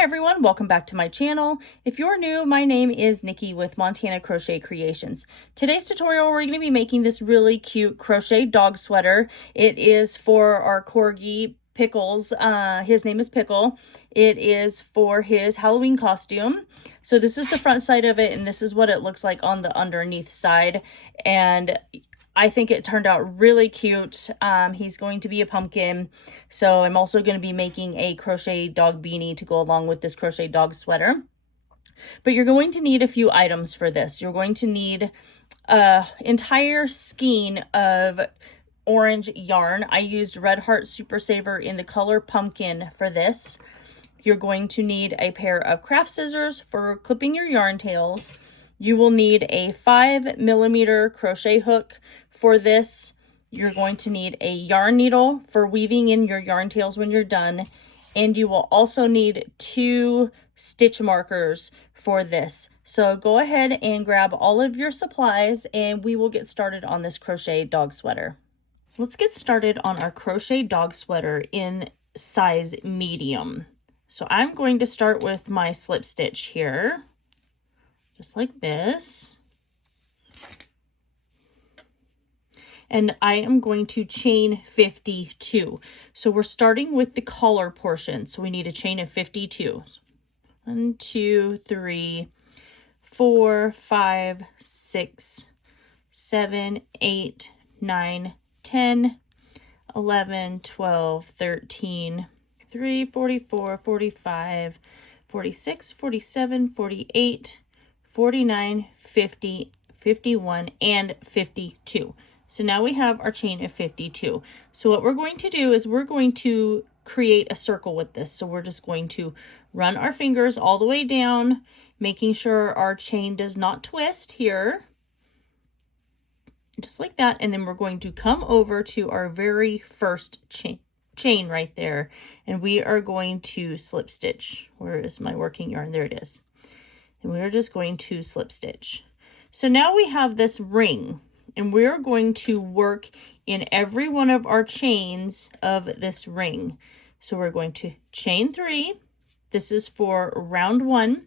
Hi everyone, welcome back to my channel. If you're new, my name is Nikki with Montana Crochet Creations. Today's tutorial, we're going to be making this really cute crochet dog sweater. It is for our corgi, Pickles. His name is Pickle. It is for his Halloween costume. So this is the front side of it, and this is what it looks like on the underneath side. And I think it turned out really cute. He's going to be a pumpkin. So I'm also going to be making a crochet dog beanie to go along with this crochet dog sweater. But you're going to need a few items for this. You're going to need an entire skein of orange yarn. I used Red Heart Super Saver in the color pumpkin for this. You're going to need a pair of craft scissors for clipping your yarn tails. You will need a 5mm crochet hook for this. You're going to need a yarn needle for weaving in your yarn tails when you're done. And you will also need 2 stitch markers for this. So go ahead and grab all of your supplies and we will get started on this crochet dog sweater. Let's get started on our crochet dog sweater in size medium. So I'm going to start with my slip stitch here. Just like this. And I am going to chain 52. So we're starting with the collar portion. So we need a chain of 52. 1, 2, 3, 4, 5, 6, 7, 8, 9, 10, 11, 12, 13, 3, 44, 45, 46, 47, 48, 49, 50, 51, and 52. So now we have our chain of 52. So what we're going to do is we're going to create a circle with this. So we're just going to run our fingers all the way down, making sure our chain does not twist here. Just like that. And then we're going to come over to our very first chain right there. And we are going to slip stitch. Where is my working yarn? There it is. And we're just going to slip stitch. So now we have this ring and we're going to work in every one of our chains of this ring. So we're going to chain 3. This is for round 1.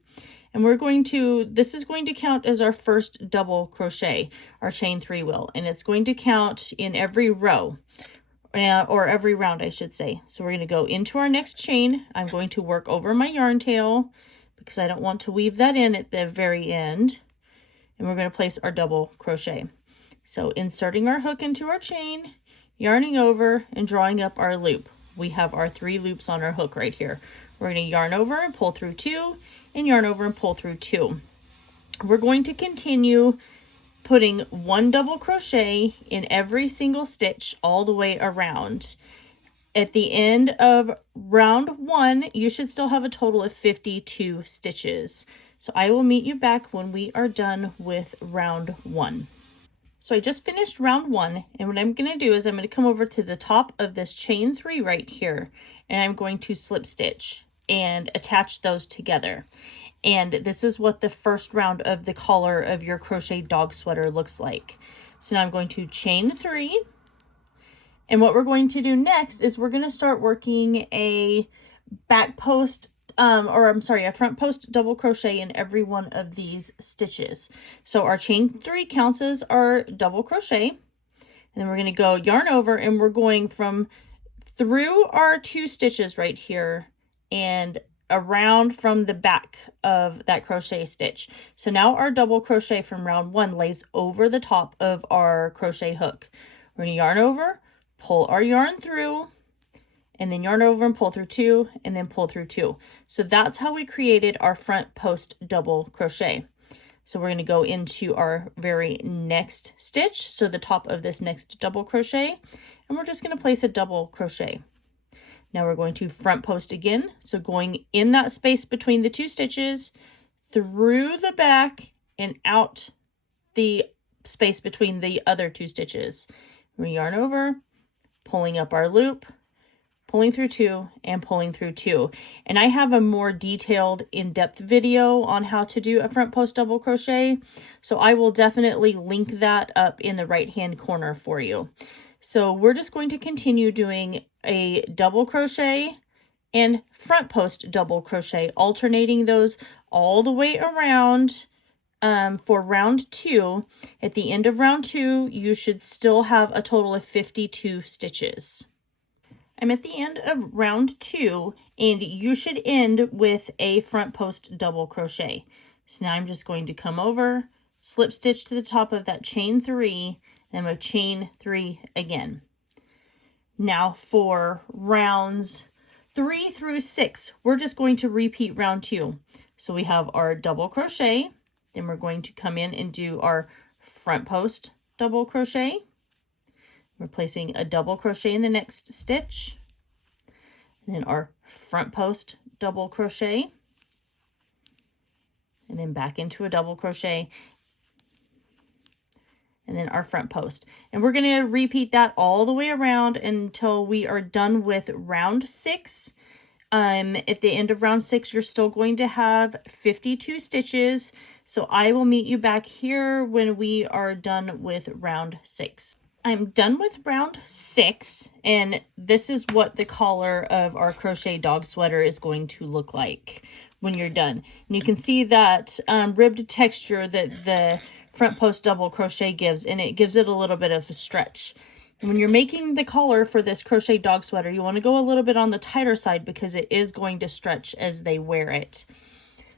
And we're going to, this is going to count as our first double crochet, our chain 3 will. And it's going to count in every row, or every round, I should say. So we're going to go into our next chain. I'm going to work over my yarn tail, because I don't want to weave that in at the very end. And we're going to place our double crochet. So inserting our hook into our chain, yarning over, and drawing up our loop. We have our 3 loops on our hook right here. We're going to yarn over and pull through 2, and yarn over and pull through 2. We're going to continue putting 1 double crochet in every single stitch all the way around. At the end of round 1, you should still have a total of 52 stitches. So I will meet you back when we are done with round 1. So I just finished round 1, and what I'm going to do is I'm going to come over to the top of this chain 3 right here, and I'm going to slip stitch and attach those together. And this is what the first round of the collar of your crochet dog sweater looks like. So now I'm going to chain 3. And what we're going to do next is we're going to start working a back post, a front post double crochet in every one of these stitches. So our chain 3 counts as our double crochet. And then we're going to go yarn over, and we're going from through our 2 stitches right here and around from the back of that crochet stitch. So now our double crochet from round 1 lays over the top of our crochet hook. We're going to yarn over, pull our yarn through, and then yarn over and pull through 2, and then pull through 2. So that's how we created our front post double crochet. So we're going to go into our very next stitch, so the top of this next double crochet, and we're just going to place a double crochet. Now we're going to front post again, so going in that space between the 2 stitches, through the back, and out the space between the other 2 stitches. We yarn over, pulling up our loop, pulling through 2, and pulling through 2. And I have a more detailed in-depth video on how to do a front post double crochet, so I will definitely link that up in the right hand corner for you. So we're just going to continue doing a double crochet and front post double crochet, alternating those all the way around. For round 2, at the end of round 2, you should still have a total of 52 stitches. I'm at the end of round 2, and you should end with a front post double crochet. So now I'm just going to come over, slip stitch to the top of that chain 3, and I'm going to chain 3 again. Now for rounds 3 through 6, we're just going to repeat round 2. So we have our double crochet, then we're going to come in and do our front post double crochet. We're placing a double crochet in the next stitch, and then our front post double crochet, and then back into a double crochet, and then our front post. And we're going to repeat that all the way around until we are done with round 6. At the end of round 6, you're still going to have 52 stitches. So I will meet you back here when we are done with round 6. I'm done with round 6, and this is what the collar of our crochet dog sweater is going to look like when you're done. And you can see that ribbed texture that the front post double crochet gives, and it gives it a little bit of a stretch. When you're making the collar for this crochet dog sweater, you want to go a little bit on the tighter side because it is going to stretch as they wear it.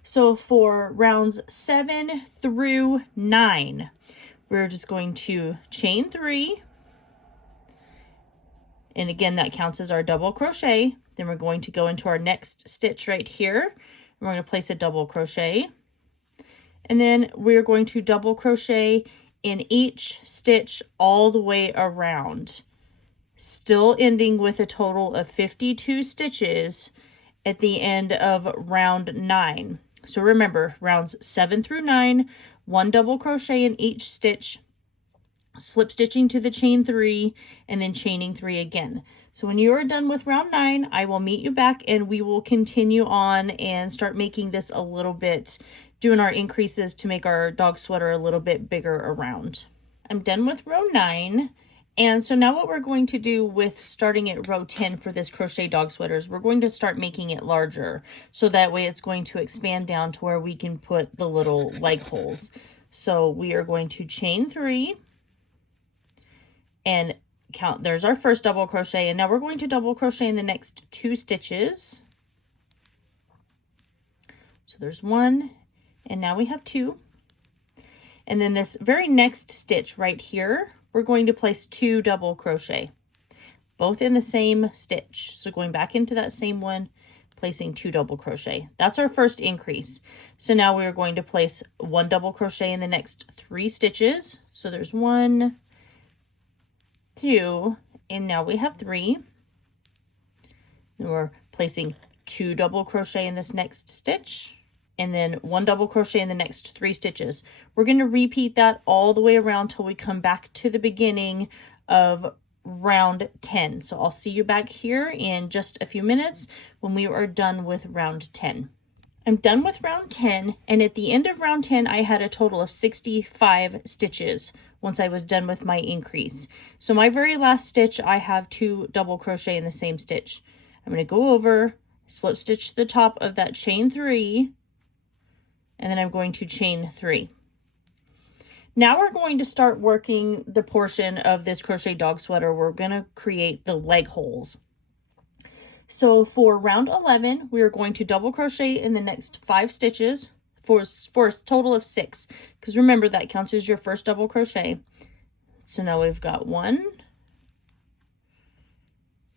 So for rounds 7 through 9, we're just going to chain 3. And again, that counts as our double crochet. Then we're going to go into our next stitch right here. We're going to place a double crochet. And then we're going to double crochet in each stitch all the way around, still ending with a total of 52 stitches at the end of round 9. So remember, rounds 7 through 9, 1 double crochet in each stitch, slip stitching to the chain 3, and then chaining 3 again. So when you are done with round 9, I will meet you back and we will continue on and start making this a little bit, doing our increases to make our dog sweater a little bit bigger around. I'm done with row 9. And so now what we're going to do with starting at row 10 for this crochet dog sweaters, we're going to start making it larger. So that way it's going to expand down to where we can put the little leg holes. So we are going to chain 3 and count. There's our first double crochet. And now we're going to double crochet in the next 2 stitches. So there's 1, and now we have 2. And then this very next stitch right here, we're going to place 2 double crochet, both in the same stitch. So going back into that same one, placing 2 double crochet. That's our first increase. So now we are going to place 1 double crochet in the next 3 stitches. So there's 1, 2, and now we have 3. And we're placing 2 double crochet in this next stitch, and then 1 double crochet in the next 3 stitches. We're going to repeat that all the way around till we come back to the beginning of round 10. So I'll see you back here in just a few minutes when we are done with round 10. I'm done with round 10, and at the end of round 10, I had a total of 65 stitches once I was done with my increase. So my very last stitch, I have 2 double crochet in the same stitch. I'm going to go over, slip stitch to the top of that chain 3, and then I'm going to chain 3. Now we're going to start working the portion of this crochet dog sweater. We're going to create the leg holes. So for round 11, we are going to double crochet in the next 5 stitches for a total of 6, because remember that counts as your first double crochet. So now we've got 1,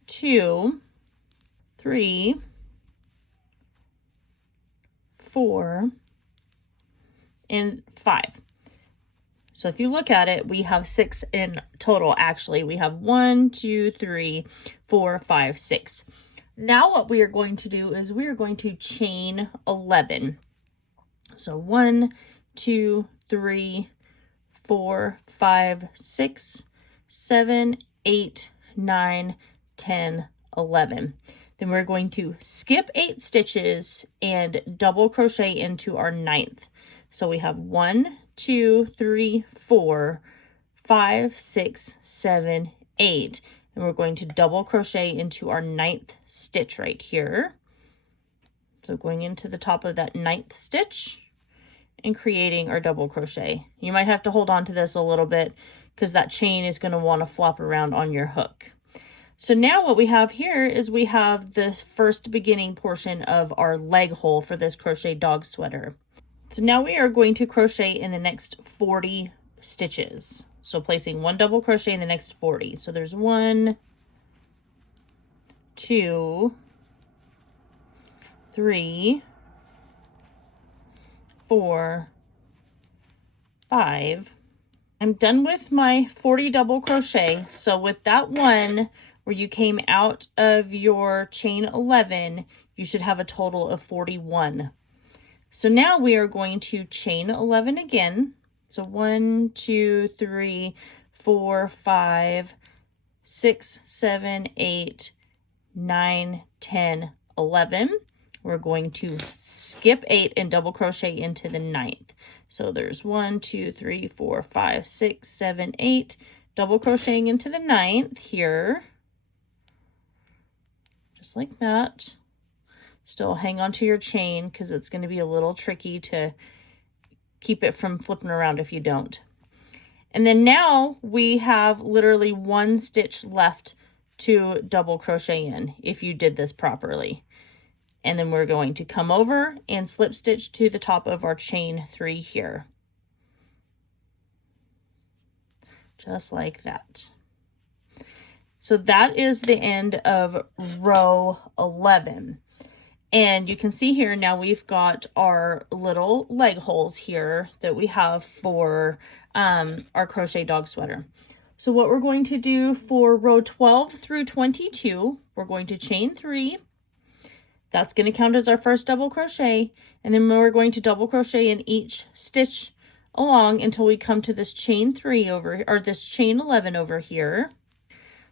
2, 3, 4, and 5. So if you look at it, we have 6 in total. Actually, we have 1, 2, 3, 4, 5, 6. Now what we are going to do is we are going to chain 11. So 1, 2, 3, 4, 5, 6, 7, 8, 9, 10, 11. Then we're going to skip 8 stitches and double crochet into our 9th. So we have 1, 2, 3, 4, 5, 6, 7, 8. and we're going to double crochet into our 9th stitch right here. So going into the top of that 9th stitch and creating our double crochet. You might have to hold on to this a little bit because that chain is going to want to flop around on your hook. So now what we have here is we have the first beginning portion of our leg hole for this crochet dog sweater. So now we are going to crochet in the next 40 stitches. So placing 1 double crochet in the next 40. So there's 1, 2, 3, 4, 5. I'm done with my 40 double crochet. So with that one where you came out of your chain 11, you should have a total of 41. So now we are going to chain 11 again. So 1, 2, 3, 4, 5, 6, 7, 8, 9, 10, 11. We're going to skip 8 and double crochet into the 9th. So there's 1, 2, 3, 4, 5, 6, 7, 8, double crocheting into the 9th here. Just like that. Still hang on to your chain because it's going to be a little tricky to keep it from flipping around if you don't. And then now we have literally 1 stitch left to double crochet in if you did this properly. And then we're going to come over and slip stitch to the top of our chain 3 here. Just like that. So that is the end of row 11. And you can see here now we've got our little leg holes here that we have for our crochet dog sweater. So what we're going to do for row 12 through 22, we're going to chain 3. That's going to count as our first double crochet. And then we're going to double crochet in each stitch along until we come to this chain 3 over, or this chain 11 over here.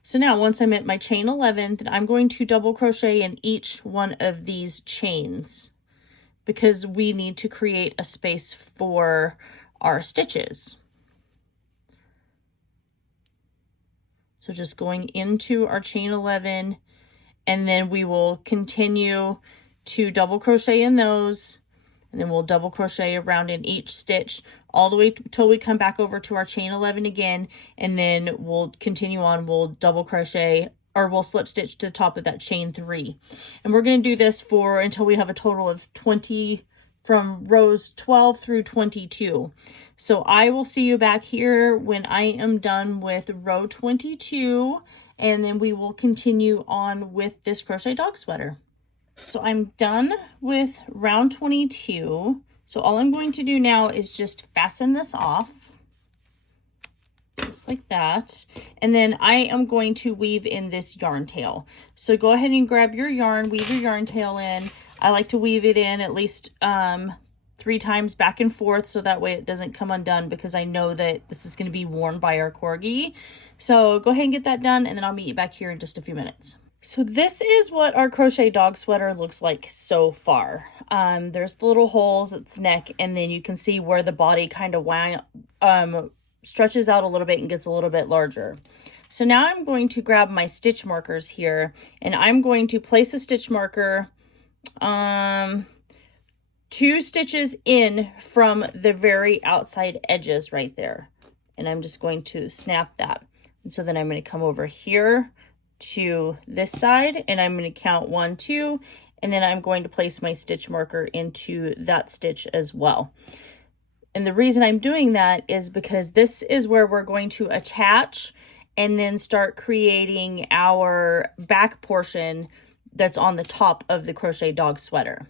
So now once I'm at my chain 11, then I'm going to double crochet in each one of these chains because we need to create a space for our stitches. So just going into our chain 11, and then we will continue to double crochet in those, and then we'll double crochet around in each stitch all the way till we come back over to our chain 11 again, and then we'll continue on. We'll double crochet, or we'll slip stitch to the top of that chain 3. And we're going to do this for until we have a total of 20 from rows 12 through 22. So I will see you back here when I am done with row 22, and then we will continue on with this crochet dog sweater. So I'm done with round 22. So all I'm going to do now is just fasten this off, just like that. And then I am going to weave in this yarn tail. So go ahead and grab your yarn, weave your yarn tail in. I like to weave it in at least 3 times back and forth so that way it doesn't come undone, because I know that this is going to be worn by our corgi. So go ahead and get that done, and then I'll meet you back here in just a few minutes. So this is what our crochet dog sweater looks like so far. There's the little holes at its neck, and then you can see where the body kind of stretches out a little bit and gets a little bit larger. So now I'm going to grab my stitch markers here, and I'm going to place a stitch marker 2 stitches in from the very outside edges right there. And I'm just going to snap that. And so then I'm going to come over here to this side, and I'm going to count 1, 2, and then I'm going to place my stitch marker into that stitch as well. And the reason I'm doing that is because this is where we're going to attach and then start creating our back portion that's on the top of the crochet dog sweater.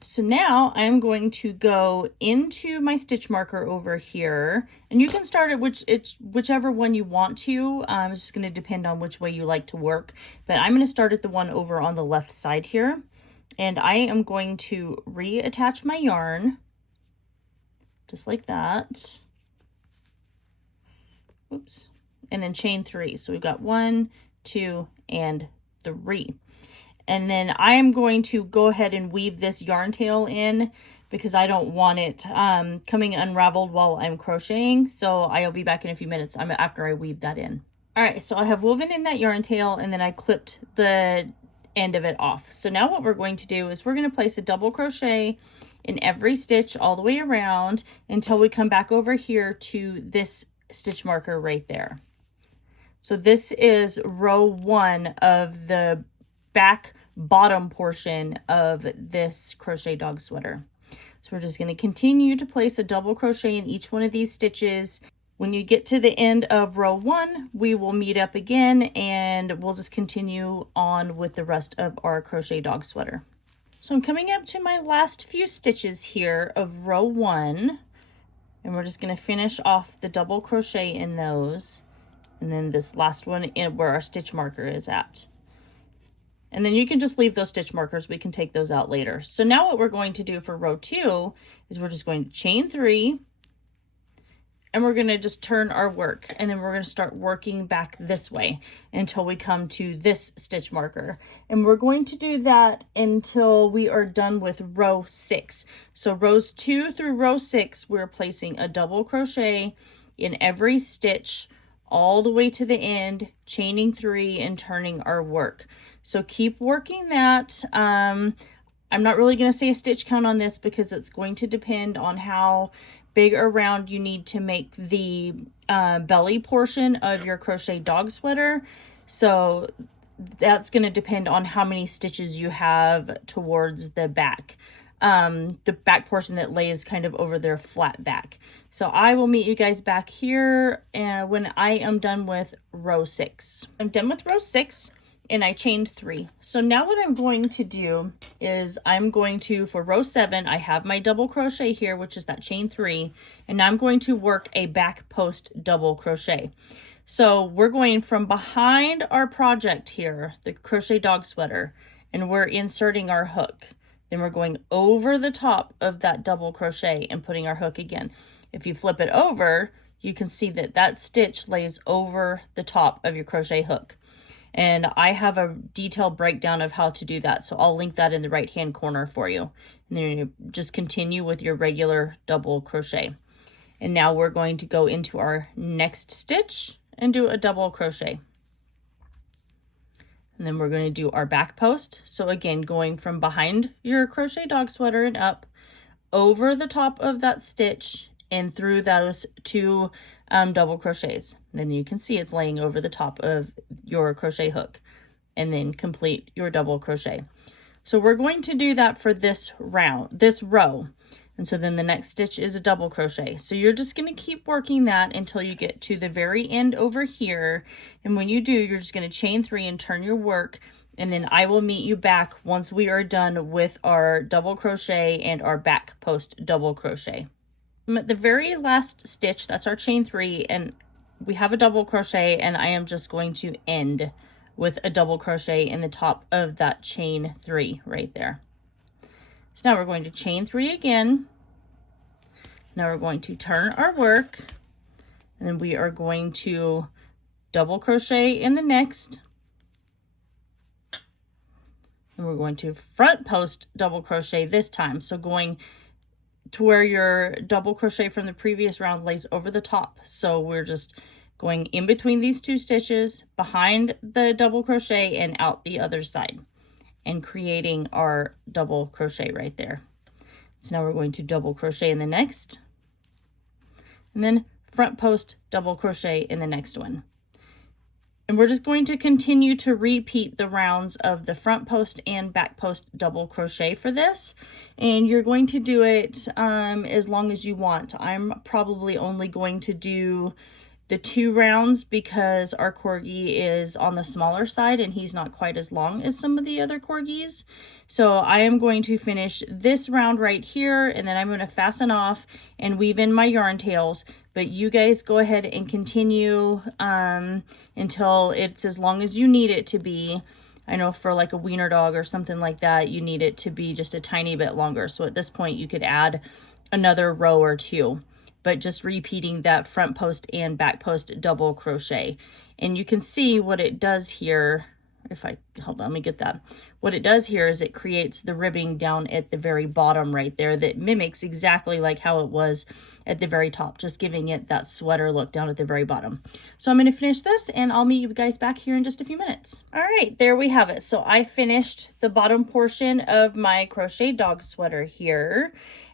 So now I'm going to go into my stitch marker over here, and you can start at whichever one you want to. It's just going to depend on which way you like to work, but I'm going to start at the one over on the left side here, and I am going to reattach my yarn just like that. Oops. And then chain 3. So we've got 1, 2, and 3. And then I am going to go ahead and weave this yarn tail in because I don't want it coming unraveled while I'm crocheting. So I'll be back in a few minutes after I weave that in. All right, so I have woven in that yarn tail and then I clipped the end of it off. So now what we're going to do is we're going to place a double crochet in every stitch all the way around until we come back over here to this stitch marker right there. So this is row 1 of the back bottom portion of this crochet dog sweater. So we're just going to continue to place a double crochet in each one of these stitches. When you get to the end of row 1, we will meet up again and we'll just continue on with the rest of our crochet dog sweater. So I'm coming up to my last few stitches here of row 1, and we're just going to finish off the double crochet in those, and then this last one in where our stitch marker is at. And then you can just leave those stitch markers. We can take those out later. So now what we're going to do for row 2 is we're just going to chain 3, and we're going to just turn our work, and then we're going to start working back this way until we come to this stitch marker. And we're going to do that until we are done with row 6. So rows 2 through row 6, we're placing a double crochet in every stitch all the way to the end, chaining 3 and turning our work. So keep working that. I'm not really going to say a stitch count on this because it's going to depend on how big or round you need to make the belly portion of your crochet dog sweater. So that's going to depend on how many stitches you have towards the back portion that lays kind of over their flat back. So I will meet you guys back here when I am done with row 6. I'm done with row 6. And I chained 3. So now what I'm going to do is I'm going to, for row 7, I have my double crochet here, which is that chain 3, and now I'm going to work a back post double crochet. So we're going from behind our project here, the crochet dog sweater, and we're inserting our hook. Then we're going over the top of that double crochet and putting our hook again. If you flip it over, you can see that that stitch lays over the top of your crochet hook. And I have a detailed breakdown of how to do that. So I'll link that in the right hand corner for you. And then you just continue with your regular double crochet. And now we're going to go into our next stitch and do a double crochet. And then we're going to do our back post. So again, going from behind your crochet dog sweater and up, over the top of that stitch and through those 2 double crochets. And then you can see it's laying over the top of your crochet hook, and then complete your double crochet. So we're going to do that for this row. And so then the next stitch is a double crochet. So you're just going to keep working that until you get to the very end over here. And when you do, you're just going to chain 3 and turn your work. And then I will meet you back once we are done with our double crochet and our back post double crochet. At the very last stitch, that's our chain 3, and we have a double crochet, and I am just going to end with a double crochet in the top of that chain 3 right there. So now we're going to chain 3 again. Now we're going to turn our work, and then we are going to double crochet in the next, and we're going to front post double crochet this time. So going to where your double crochet from the previous round lays over the top. So we're just going in between these 2 stitches, behind the double crochet and out the other side, and creating our double crochet right there. So now we're going to double crochet in the next, and then front post double crochet in the next one. And we're just going to continue to repeat the rounds of the front post and back post double crochet for this. And you're going to do it as long as you want. I'm probably only going to do the 2 rounds because our corgi is on the smaller side and he's not quite as long as some of the other corgis. So I am going to finish this round right here, and then I'm going to fasten off and weave in my yarn tails. But you guys go ahead and continue until it's as long as you need it to be. I know for like a wiener dog or something like that, you need it to be just a tiny bit longer. So at this point you could add another row or 2. But just repeating that front post and back post double crochet. And you can see what it does here hold on, let me get that. What it does here is it creates the ribbing down at the very bottom right there that mimics exactly like how it was at the very top, just giving it that sweater look down at the very bottom. So I'm going to finish this and I'll meet you guys back here in just a few minutes. All right, there we have it. So I finished the bottom portion of my crochet dog sweater here.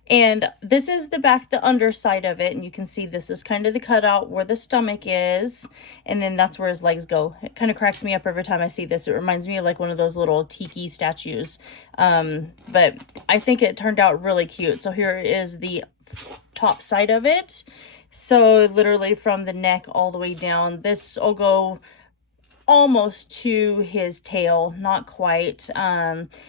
And this is the underside of it. And you can see this is kind of the cutout where the stomach is. And then that's where his legs go. It kind of cracks me up every time I see this. It reminds me of like one of those little tiki statues. But I think it turned out really cute. So here is the top side of it. So literally from the neck all the way down. This will go almost to his tail, not quite.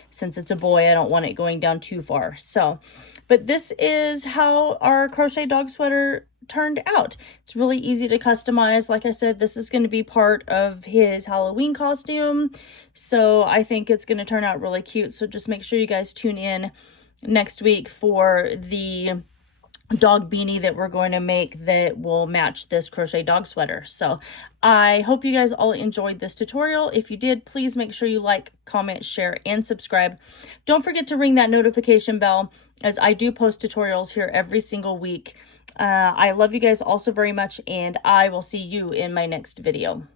Since it's a boy, I don't want it going down too far. So, but this is how our crochet dog sweater turned out. It's really easy to customize. Like I said, this is going to be part of his Halloween costume. So I think it's going to turn out really cute. So just make sure you guys tune in next week for the dog beanie that we're going to make that will match this crochet dog sweater. So I hope you guys all enjoyed this tutorial. If you did, please make sure you like, comment, share, and subscribe. Don't forget to ring that notification bell, as I do post tutorials here every single week. I love you guys also very much, and I will see you in my next video.